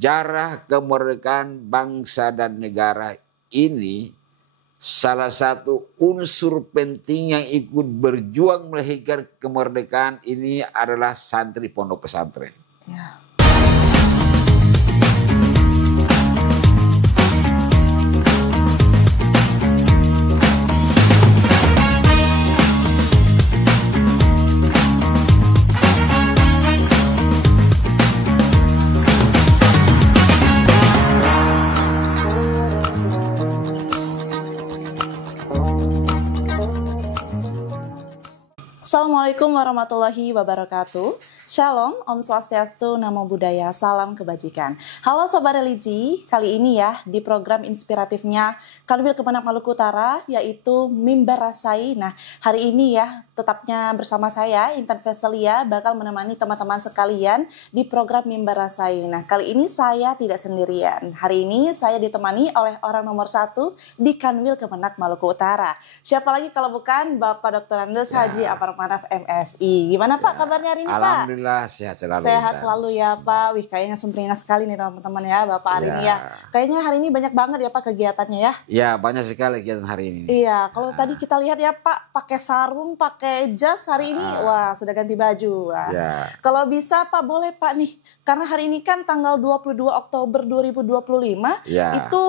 sejarah kemerdekaan bangsa dan negara ini, salah satu unsur penting yang ikut berjuang melahirkan kemerdekaan ini adalah santri pondok pesantren. Ya. Assalamualaikum warahmatullahi wabarakatuh. Shalom, Om Swastiastu, Namo Buddhaya, salam kebajikan. Halo Sobat Religi, kali ini ya di program inspiratifnya Kanwil Kemenak Maluku Utara yaitu Mimbar Rasai. Nah hari ini ya tetapnya bersama saya Intan Veselia bakal menemani teman-teman sekalian di program Mimbar Rasai. Nah kali ini saya tidak sendirian. Hari ini saya ditemani oleh orang nomor 1 di Kanwil Kemenak Maluku Utara. Siapa lagi kalau bukan Bapak Dr. Andes Haji Apar Manaf MSI. Gimana Pak kabarnya hari ini Pak? Alhamdulillah sehat selalu. Sehat selalu ya Pak. Wih kayaknya sumringah sekali nih teman-teman ya Bapak hari ini ya. Kayaknya hari ini banyak banget ya Pak kegiatannya ya. Ya banyak sekali kegiatan hari ini. Iya kalau tadi kita lihat ya Pak pakai sarung, pakai jas, hari ini wah sudah ganti baju. Wah. Kalau bisa Pak boleh Pak nih. Karena hari ini kan tanggal 22 Oktober 2025 itu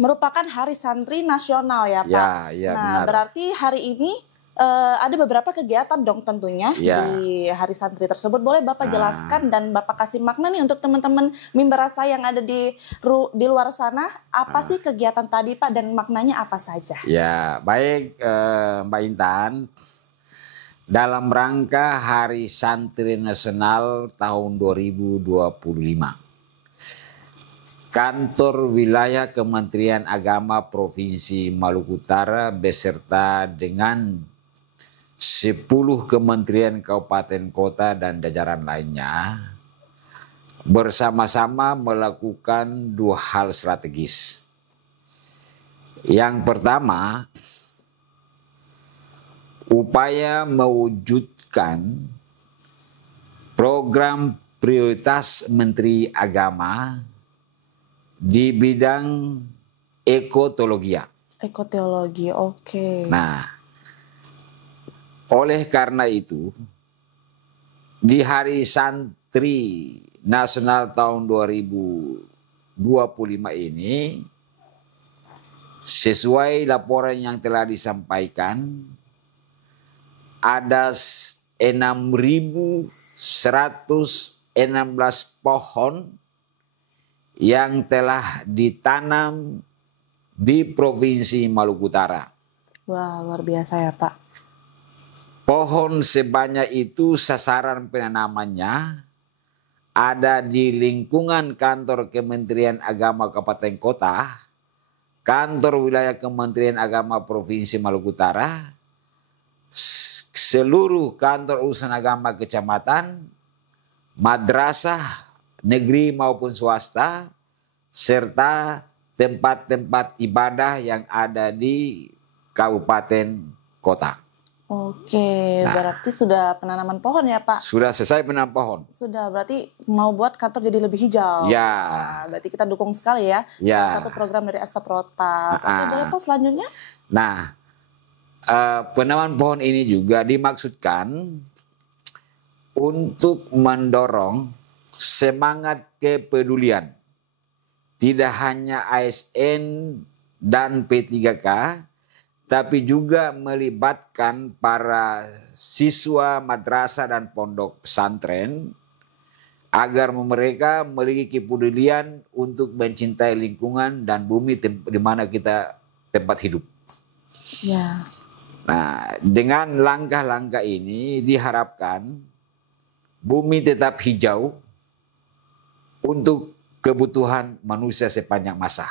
merupakan Hari Santri Nasional ya Pak. Nah benar. Berarti hari ini ada beberapa kegiatan dong tentunya di Hari Santri tersebut. Boleh Bapak jelaskan dan Bapak kasih makna nih untuk teman-teman Mimbar Rasai yang ada di luar sana. Apa sih kegiatan tadi Pak dan maknanya apa saja? Ya baik Mbak Intan. Dalam rangka Hari Santri Nasional tahun 2025. Kantor Wilayah Kementerian Agama Provinsi Maluku Utara beserta dengan 10 kementerian kabupaten kota dan jajaran lainnya bersama-sama melakukan 2 hal strategis. Yang pertama, upaya mewujudkan program prioritas Menteri Agama di bidang ekoteologia. Ekoteologi, oke. Nah, oleh karena itu, di Hari Santri Nasional tahun 2025 ini, sesuai laporan yang telah disampaikan, ada 6.116 pohon yang telah ditanam di Provinsi Maluku Utara. Wah, luar biasa ya Pak. Pohon sebanyak itu sasaran penanamannya ada di lingkungan kantor Kementerian Agama Kabupaten Kota, kantor wilayah Kementerian Agama Provinsi Maluku Utara, seluruh kantor urusan agama kecamatan, madrasah, negeri maupun swasta, serta tempat-tempat ibadah yang ada di kabupaten kota. Oke, berarti sudah penanaman pohon ya Pak? Sudah selesai penanam pohon. Sudah, berarti mau buat kantor jadi lebih hijau. Ya. Nah, berarti kita dukung sekali ya. Salah satu program dari Asta Protas. Oke, boleh Pak selanjutnya? Nah, penanaman pohon ini juga dimaksudkan untuk mendorong semangat kepedulian. Tidak hanya ASN dan P3K, tapi juga melibatkan para siswa madrasah dan pondok pesantren agar mereka memiliki kepedulian untuk mencintai lingkungan dan bumi di mana kita tempat hidup. Ya. Nah, dengan langkah-langkah ini diharapkan bumi tetap hijau untuk kebutuhan manusia sepanjang masa.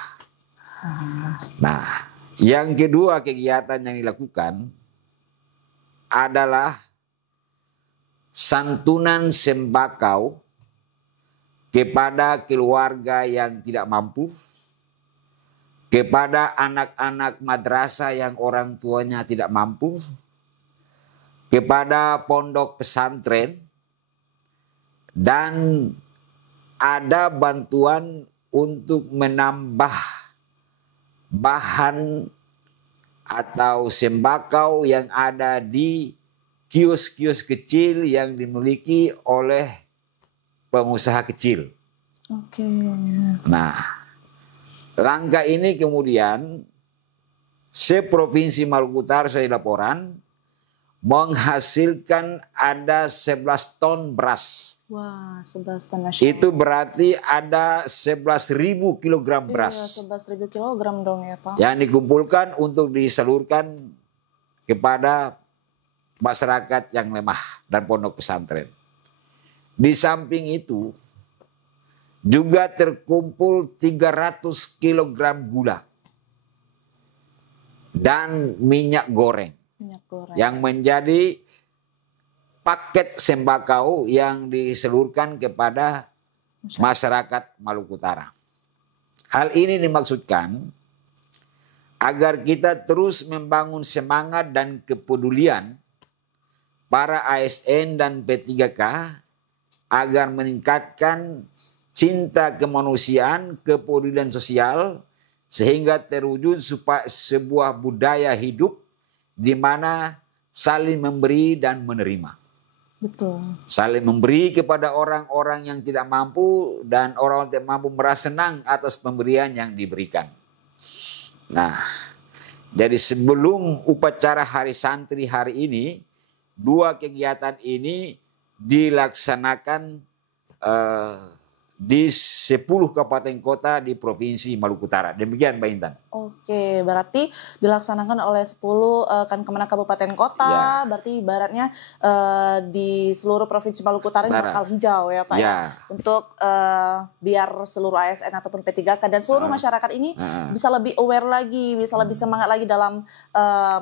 Nah, yang kedua kegiatan yang dilakukan adalah santunan sembako kepada keluarga yang tidak mampu, kepada anak-anak madrasah yang orang tuanya tidak mampu, kepada pondok pesantren, dan ada bantuan untuk menambah bahan atau sembako yang ada di kios-kios kecil yang dimiliki oleh pengusaha kecil. Oke. Nah, langkah ini kemudian se-Provinsi Maluku Utara saya laporan menghasilkan ada 11 ton beras. Wah, 11 ton. Itu berarti ada 11.000 kilogram beras. Iya, 11.000 kilogram dong ya Pak. Yang dikumpulkan untuk disalurkan kepada masyarakat yang lemah dan pondok pesantren. Di samping itu juga terkumpul 300 kilogram gula dan minyak goreng. Yang menjadi paket sembako yang diseluruhkan kepada masyarakat Maluku Utara. Hal ini dimaksudkan agar kita terus membangun semangat dan kepedulian para ASN dan P3K agar meningkatkan cinta kemanusiaan, kepedulian sosial, sehingga terwujud sebuah budaya hidup di mana saling memberi dan menerima. Betul. Saling memberi kepada orang-orang yang tidak mampu dan orang-orang yang tidak mampu merasa senang atas pemberian yang diberikan. Nah, jadi sebelum upacara Hari Santri hari ini, dua kegiatan ini dilaksanakan di 10 kabupaten kota di Provinsi Maluku Utara. Demikian Mbak Intan. Oke, berarti dilaksanakan oleh 10 Kemenang kabupaten kota, ya. Berarti ibaratnya di seluruh Provinsi Maluku Utara ini bakal hijau ya Pak ya. Untuk biar seluruh ASN ataupun P3K dan seluruh masyarakat ini bisa lebih aware lagi, bisa lebih semangat lagi dalam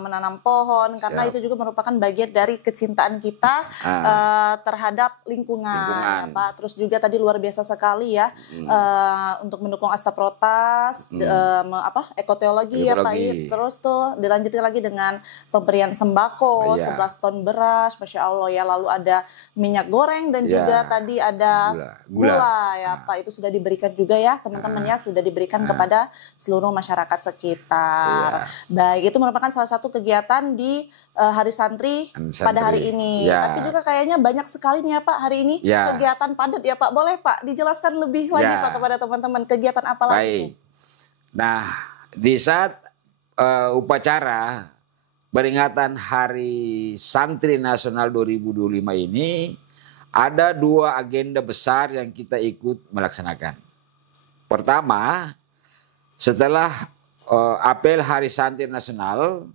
menanam pohon, karena itu juga merupakan bagian dari kecintaan kita terhadap lingkungan. Pak. Terus juga tadi luar biasa sekali ya untuk mendukung Astaprotas, ekoteologi ya Pak Ip. Terus tuh dilanjutkan lagi dengan pemberian sembako 11 ton beras, Masya Allah ya. Lalu ada minyak goreng dan juga tadi ada gula ya Pak. Itu sudah diberikan juga ya teman-teman ya, sudah diberikan kepada seluruh masyarakat sekitar. Baik, itu merupakan salah satu kegiatan di Hari Santri pada hari ini. Tapi juga kayaknya banyak sekali nih ya Pak hari ini kegiatan padat ya Pak. Boleh Pak dijelaskan lebih lagi Pak kepada teman-teman kegiatan apa lagi? Nah, di saat upacara peringatan Hari Santri Nasional 2025 ini ada dua agenda besar yang kita ikut melaksanakan. Pertama, setelah apel Hari Santri Nasional,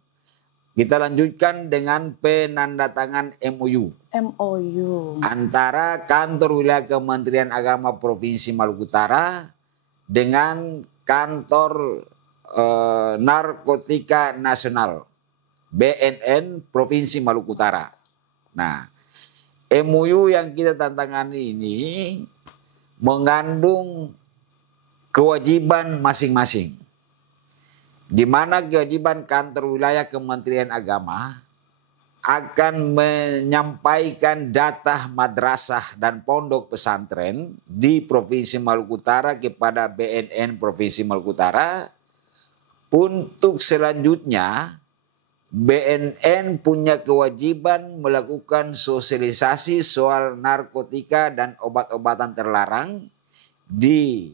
kita lanjutkan dengan penandatangan MOU antara Kantor Wilayah Kementerian Agama Provinsi Maluku Utara dengan Kantor Narkotika Nasional BNN Provinsi Maluku Utara. Nah, MOU yang kita tantangani ini mengandung kewajiban masing-masing, di mana kewajiban Kantor Wilayah Kementerian Agama akan menyampaikan data madrasah dan pondok pesantren di Provinsi Maluku Utara kepada BNN Provinsi Maluku Utara. Untuk selanjutnya, BNN punya kewajiban melakukan sosialisasi soal narkotika dan obat-obatan terlarang di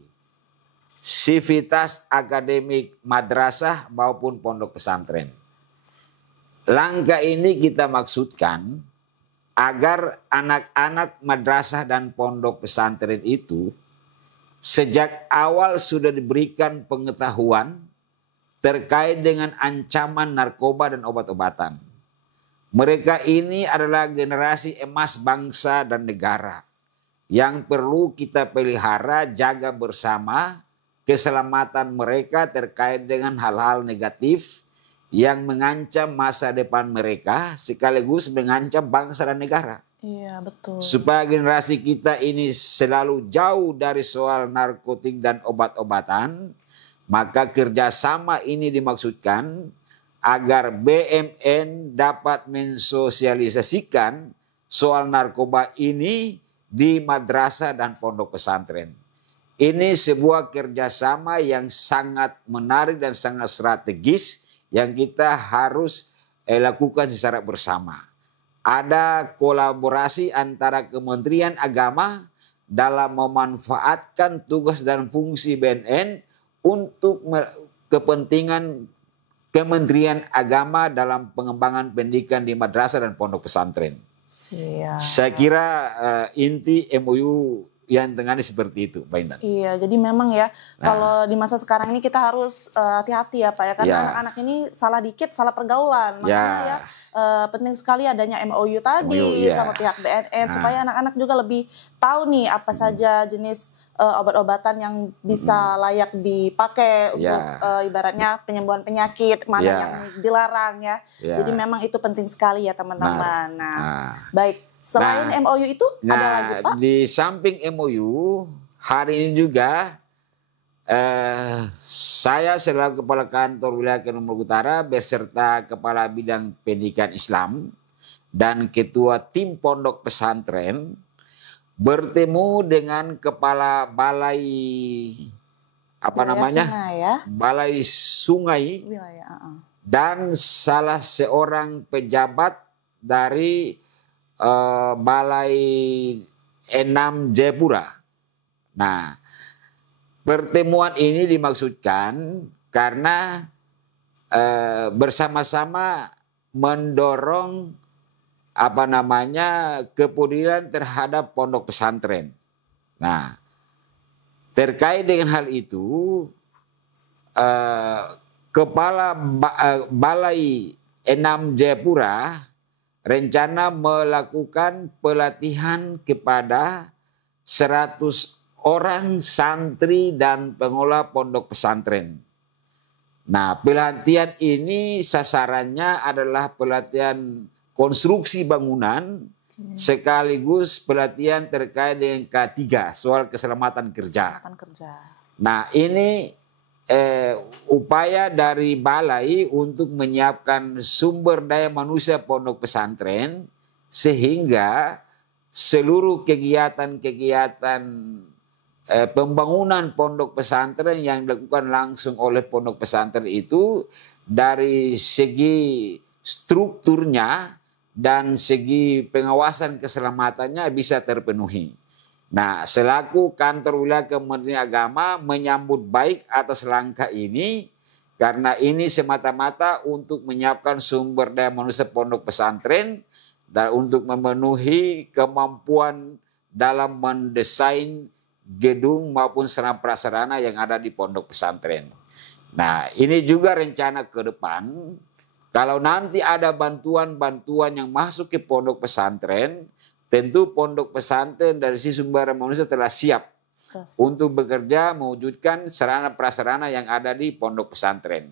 sivitas akademik madrasah maupun pondok pesantren. Langkah ini kita maksudkan agar anak-anak madrasah dan pondok pesantren itu sejak awal sudah diberikan pengetahuan terkait dengan ancaman narkoba dan obat-obatan. Mereka ini adalah generasi emas bangsa dan negara yang perlu kita pelihara, jaga bersama keselamatan mereka terkait dengan hal-hal negatif yang mengancam masa depan mereka sekaligus mengancam bangsa dan negara. Iya, betul. Supaya generasi kita ini selalu jauh dari soal narkotik dan obat-obatan, maka kerjasama ini dimaksudkan agar BMN dapat mensosialisasikan soal narkoba ini di madrasah dan pondok pesantren. ini sebuah kerjasama yang sangat menarik dan sangat strategis yang kita harus lakukan secara bersama. Ada kolaborasi antara Kementerian Agama dalam memanfaatkan tugas dan fungsi BNN untuk kepentingan Kementerian Agama dalam pengembangan pendidikan di madrasah dan pondok pesantren. Siap. Saya kira inti MOU yang tengah ini seperti itu, Pak Intan. Iya, jadi memang ya kalau di masa sekarang ini kita harus hati-hati ya Pak ya, karena anak-anak ini salah dikit salah pergaulan, makanya penting sekali adanya MOU tadi sama pihak BNN supaya anak-anak juga lebih tahu nih apa saja jenis obat-obatan yang bisa layak dipakai untuk ibaratnya penyembuhan penyakit, mana yang dilarang ya. Jadi memang itu penting sekali ya teman-teman. Baik. Selain MOU itu ada lagi Pak? Di samping MOU, hari ini juga saya selaku Kepala Kantor Wilayah Maluku Utara beserta Kepala Bidang Pendidikan Islam dan Ketua Tim Pondok Pesantren bertemu dengan Kepala Balai Balai Sungai dan salah seorang pejabat dari Balai Enam Jayapura. Nah, pertemuan ini dimaksudkan karena bersama-sama mendorong kepedulian terhadap pondok pesantren. Nah, terkait dengan hal itu, Kepala Balai Enam Jayapura rencana melakukan pelatihan kepada 100 orang santri dan pengelola pondok pesantren. Nah, pelatihan ini sasarannya adalah pelatihan konstruksi bangunan sekaligus pelatihan terkait dengan K3, soal keselamatan kerja. Nah, ini upaya dari balai untuk menyiapkan sumber daya manusia pondok pesantren sehingga seluruh kegiatan-kegiatan pembangunan pondok pesantren yang dilakukan langsung oleh pondok pesantren itu dari segi strukturnya dan segi pengawasan keselamatannya bisa terpenuhi. Nah, selaku Kantor Wilayah Kementerian Agama menyambut baik atas langkah ini karena ini semata-mata untuk menyiapkan sumber daya manusia pondok pesantren dan untuk memenuhi kemampuan dalam mendesain gedung maupun sarana prasarana yang ada di pondok pesantren. Nah, ini juga rencana ke depan kalau nanti ada bantuan-bantuan yang masuk ke pondok pesantren, tentu pondok pesantren dari sisi sumber daya manusia telah siap untuk bekerja mewujudkan sarana prasarana yang ada di pondok pesantren.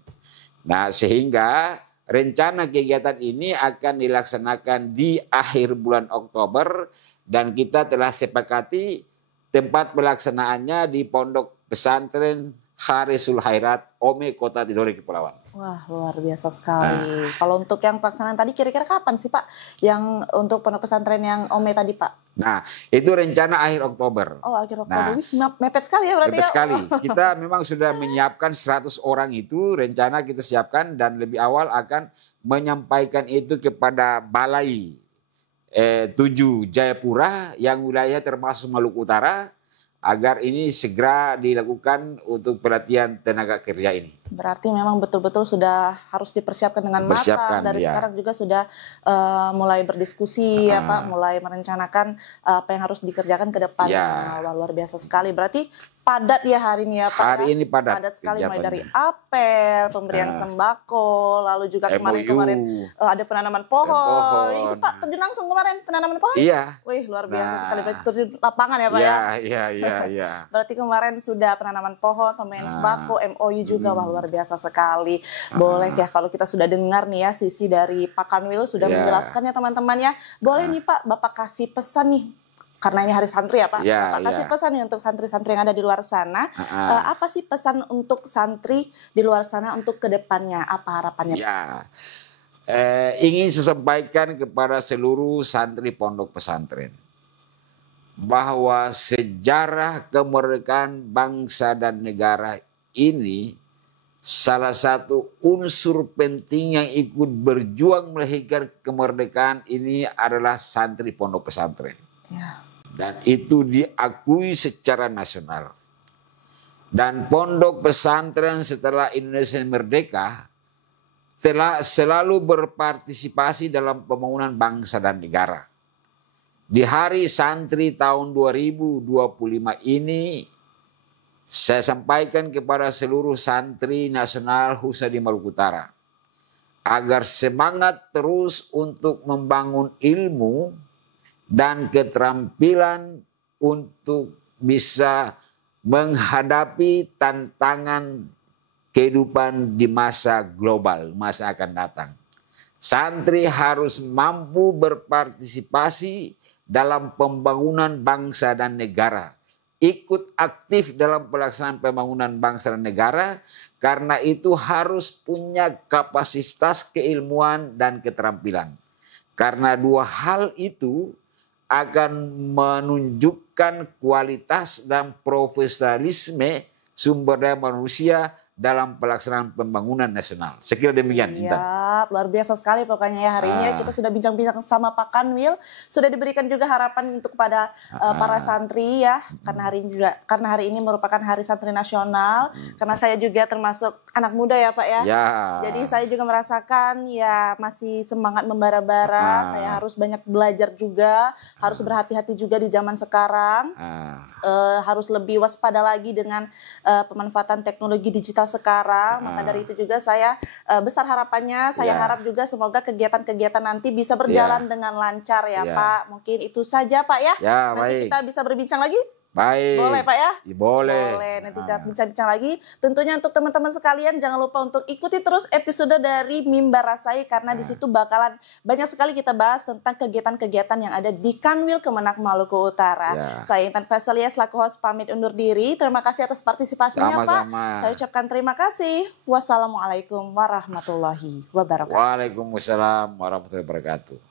Nah, sehingga rencana kegiatan ini akan dilaksanakan di akhir bulan Oktober dan kita telah sepakati tempat pelaksanaannya di pondok pesantren Harisul Khairat, Ome, Kota Tidore, Kepulauan. Wah, luar biasa sekali. Kalau untuk yang pelaksanaan tadi kira-kira kapan sih Pak? Yang untuk pondok pesantren yang Ome tadi Pak? Nah, itu rencana akhir Oktober. Oh, akhir Oktober. Mepet sekali ya berarti. Mepet sekali. Kita memang sudah menyiapkan 100 orang itu, rencana kita siapkan dan lebih awal akan menyampaikan itu kepada Balai 7 Jayapura yang wilayah termasuk Maluku Utara, agar ini segera dilakukan untuk pelatihan tenaga kerja ini. Berarti memang betul-betul sudah harus dipersiapkan dengan matang. Dari sekarang juga sudah mulai berdiskusi ya Pak, mulai merencanakan apa yang harus dikerjakan ke depannya. Wah, luar biasa sekali. Berarti padat ya hari ini ya Pak. Hari ini padat sekali, mulai dari apel, pemberian sembako, lalu juga kemarin ada penanaman pohon. Itu Pak terjun langsung kemarin penanaman pohon? Iya. Wih, luar biasa sekali. Berarti terjun lapangan ya Pak Iya. Berarti kemarin sudah penanaman pohon, pemberian sembako, MOU juga. Wah, luar biasa sekali. Boleh ya kalau kita sudah dengar nih ya sisi dari Pak Kanwil sudah menjelaskan ya teman-teman ya. Boleh nih Pak, Bapak kasih pesan nih. Karena ini hari santri ya Pak. Bapak kasih pesan nih untuk santri-santri yang ada di luar sana. Apa sih pesan untuk santri di luar sana untuk kedepannya? Apa harapannya? Ingin saya sampaikan kepada seluruh santri pondok pesantren. bahwa sejarah kemerdekaan bangsa dan negara ini salah satu unsur penting yang ikut berjuang melahirkan kemerdekaan ini adalah santri pondok pesantren. Ya. Dan itu diakui secara nasional. Dan pondok pesantren setelah Indonesia merdeka telah selalu berpartisipasi dalam pembangunan bangsa dan negara. Di hari santri tahun 2025 ini, saya sampaikan kepada seluruh santri nasional khususnya di Maluku Utara, agar semangat terus untuk membangun ilmu dan keterampilan untuk bisa menghadapi tantangan kehidupan di masa global, masa akan datang. Santri harus mampu berpartisipasi dalam pembangunan bangsa dan negara. Ikut aktif dalam pelaksanaan pembangunan bangsa dan negara, karena itu harus punya kapasitas keilmuan dan keterampilan. Karena dua hal itu akan menunjukkan kualitas dan profesionalisme sumber daya manusia dalam pelaksanaan pembangunan nasional. Saya kira demikian. Siap, luar biasa sekali pokoknya ya hari ini kita sudah bincang-bincang sama Pak Kanwil, sudah diberikan juga harapan untuk kepada para santri ya, karena hari ini merupakan Hari Santri Nasional, karena saya juga termasuk anak muda ya Pak ya. Jadi saya juga merasakan ya masih semangat membara-bara, saya harus banyak belajar juga, harus berhati-hati juga di zaman sekarang, harus lebih waspada lagi dengan pemanfaatan teknologi digital sekarang. Maka dari itu juga saya besar harapannya, saya harap juga semoga kegiatan-kegiatan nanti bisa berjalan dengan lancar ya Pak. Mungkin itu saja Pak ya. Nanti kita bisa berbincang lagi. Baik. Boleh Pak ya? Boleh. Nanti kita bincang-bincang lagi. Tentunya untuk teman-teman sekalian jangan lupa untuk ikuti terus episode dari Mimbar Rasai, karena di situ bakalan banyak sekali kita bahas tentang kegiatan-kegiatan yang ada di Kanwil Kemenak Maluku Utara. Saya Intan Faisalia selaku host pamit undur diri. Terima kasih atas partisipasinya Pak. Saya ucapkan terima kasih. Wassalamualaikum warahmatullahi wabarakatuh. Waalaikumsalam warahmatullahi wabarakatuh.